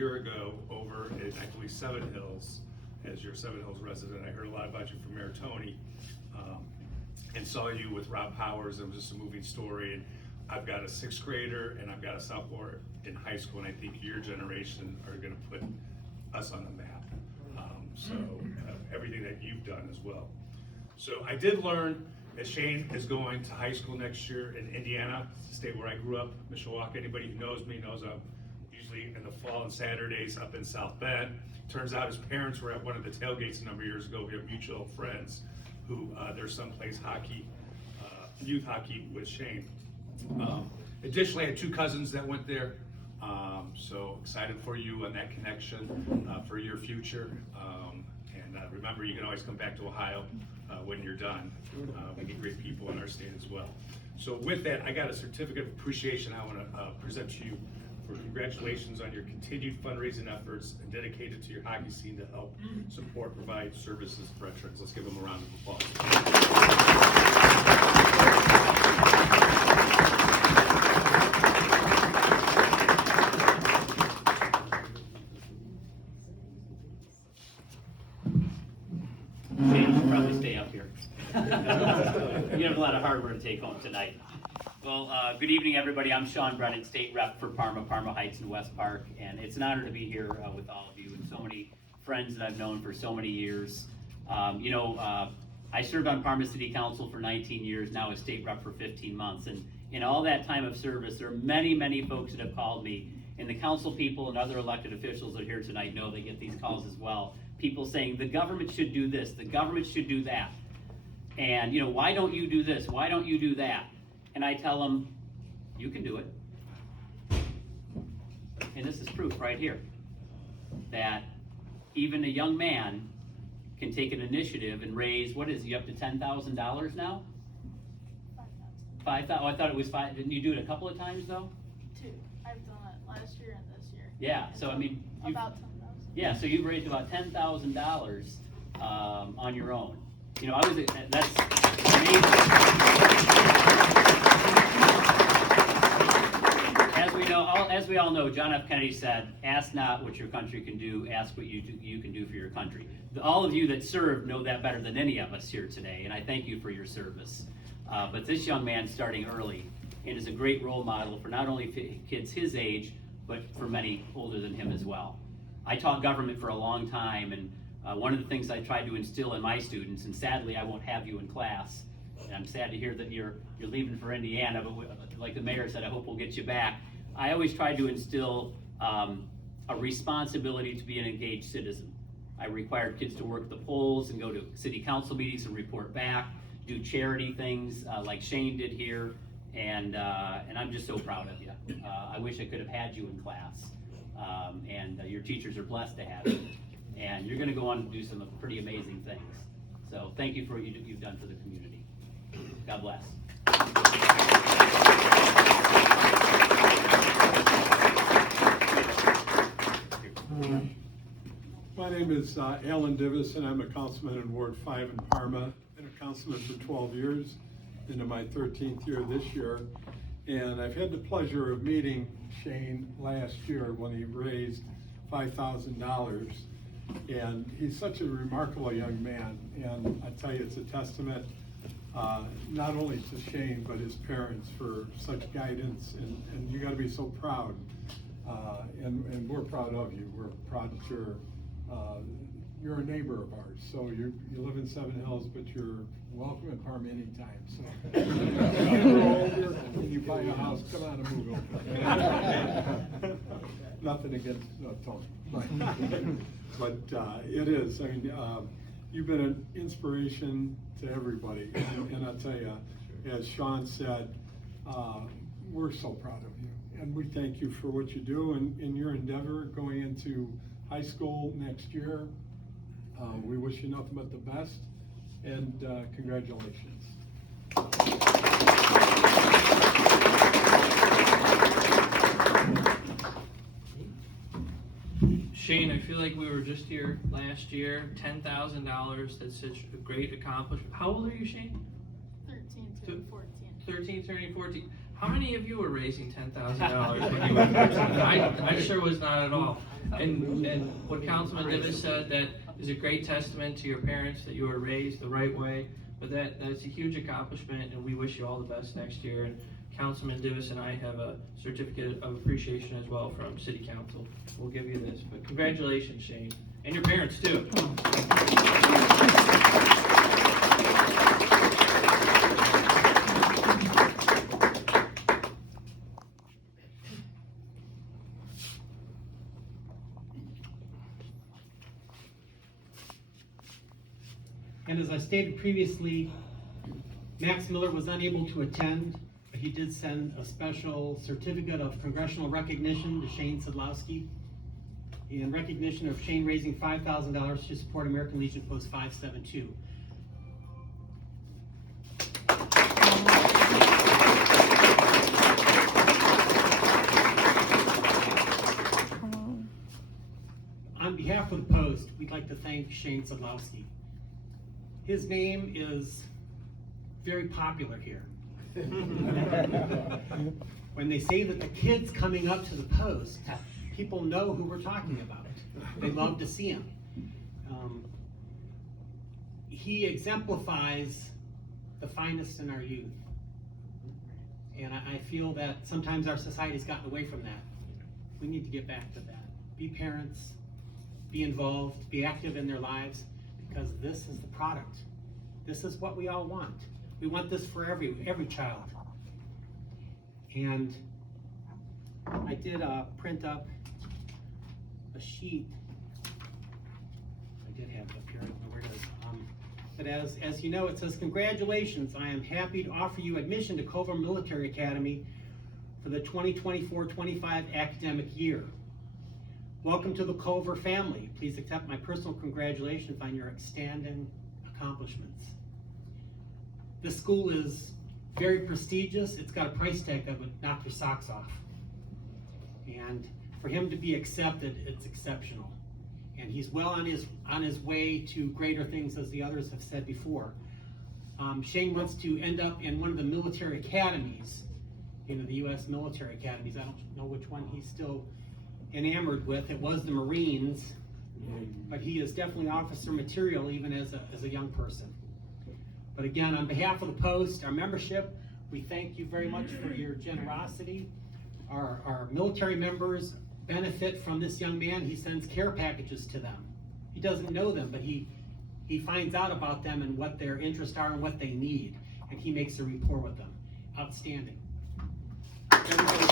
year ago over at, I believe, Seven Hills, as your Seven Hills resident. I heard a lot about you from Mayor Tony, and saw you with Rob Powers. It was just a moving story. And I've got a sixth grader and I've got a sophomore in high school, and I think your generation are gonna put us on the map. Everything that you've done as well. So I did learn that Shane is going to high school next year in Indiana, the state where I grew up, Mishawaka. Anybody who knows me knows I'm usually in the fall and Saturdays up in South Bend. Turns out his parents were at one of the tailgates a number of years ago. We have mutual friends who, their son plays hockey, youth hockey with Shane. Additionally, I had two cousins that went there. So excited for you and that connection, for your future. And remember, you can always come back to Ohio when you're done. We need great people in our state as well. So with that, I got a certificate of appreciation I want to present to you for congratulations on your continued fundraising efforts and dedicated to your hockey scene to help support, provide services for veterans. Let's give them a round of applause. Shane should probably stay up here. You have a lot of hardware to take home tonight. Well, good evening, everybody. I'm Sean Brennan, State Rep for Parma Heights and West Park, and it's an honor to be here with all of you and so many friends that I've known for so many years. I served on Parma City Council for 19 years, now as State Rep for 15 months, and in all that time of service, there are many, many folks that have called me, and the council people and other elected officials that are here tonight know they get these calls as well. People saying, the government should do this, the government should do that. And, why don't you do this? Why don't you do that? And I tell them, you can do it. And this is proof right here, that even a young man can take an initiative and raise, what is he, up to $10,000 now? 5,000. Oh, I thought it was 5. Didn't you do it a couple of times, though? 2. I've done it last year and this year. Yeah, so I mean, about 10,000. Yeah, so you've raised about $10,000 on your own. That's amazing. As we all know, John F. Kennedy said, ask not what your country can do, ask what you can do for your country. All of you that serve know that better than any of us here today, and I thank you for your service. But this young man starting early and is a great role model for not only kids his age, but for many older than him as well. I taught government for a long time, and one of the things I tried to instill in my students, and sadly I won't have you in class, and I'm sad to hear that you're leaving for Indiana, but like the mayor said, I hope we'll get you back. I always tried to instill a responsibility to be an engaged citizen. I required kids to work the polls and go to city council meetings and report back, do charity things like Shane did here, and I'm just so proud of you. I wish I could have had you in class. And your teachers are blessed to have you. And you're gonna go on to do some pretty amazing things. So thank you for what you've done for the community. God bless. My name is Alan Divis, and I'm a councilman in Ward 5 in Parma. Been a councilman for 12 years, into my 13th year this year. And I've had the pleasure of meeting Shane last year when he raised $5,000. And he's such a remarkable young man. And I tell you, it's a testament not only to Shane, but his parents for such guidance. And you gotta be so proud. And we're proud of you. We're proud that you're a neighbor of ours. So you live in Seven Hills, but you're welcome in Parma anytime. So when you buy a house, come on and move over. Nothing against Tony, but it is. I mean, you've been an inspiration to everybody, and I tell you, as Sean said, we're so proud of you, and we thank you for what you do in your endeavor going into high school next year. We wish you nothing but the best, and congratulations. Shane, I feel like we were just here last year. $10,000. That's such a great accomplishment. How old are you, Shane? 13 to 14. 13, turning 14. How many of you were raising $10,000 when you were president? I sure was not at all. And what Councilman Divis said, that is a great testament to your parents that you were raised the right way. But that's a huge accomplishment, and we wish you all the best next year. And Councilman Divis and I have a certificate of appreciation as well from City Council. We'll give you this. But congratulations, Shane, and your parents too. And as I stated previously, Max Miller was unable to attend, but he did send a special certificate of congressional recognition to Shane Sadlowski in recognition of Shane raising $5,000 to support American Legion Post 572. On behalf of the Post, we'd like to thank Shane Sadlowski. His name is very popular here. When they say that the kid's coming up to the Post, people know who we're talking about. They love to see him. He exemplifies the finest in our youth. And I feel that sometimes our society's gotten away from that. We need to get back to that. Be parents, be involved, be active in their lives, because this is the product. This is what we all want. We want this for every child. And I did print up a sheet. I did have it up here. I don't know where it is. But as you know, it says, "Congratulations, I am happy to offer you admission to Culver Military Academy for the 2024-25 academic year. Welcome to the Culver family. Please accept my personal congratulations on your outstanding accomplishments." This school is very prestigious. It's got a price tag that would knock your socks off. And for him to be accepted, it's exceptional. And he's well on his way to greater things, as the others have said before. Shane wants to end up in one of the military academies, the U.S. military academies. I don't know which one he's still enamored with. It was the Marines, but he is definitely officer material even as a young person. But again, on behalf of the Post, our membership, we thank you very much for your generosity. Our military members benefit from this young man. He sends care packages to them. He doesn't know them, but he finds out about them and what their interests are and what they need, and he makes a rapport with them. Outstanding. Everybody,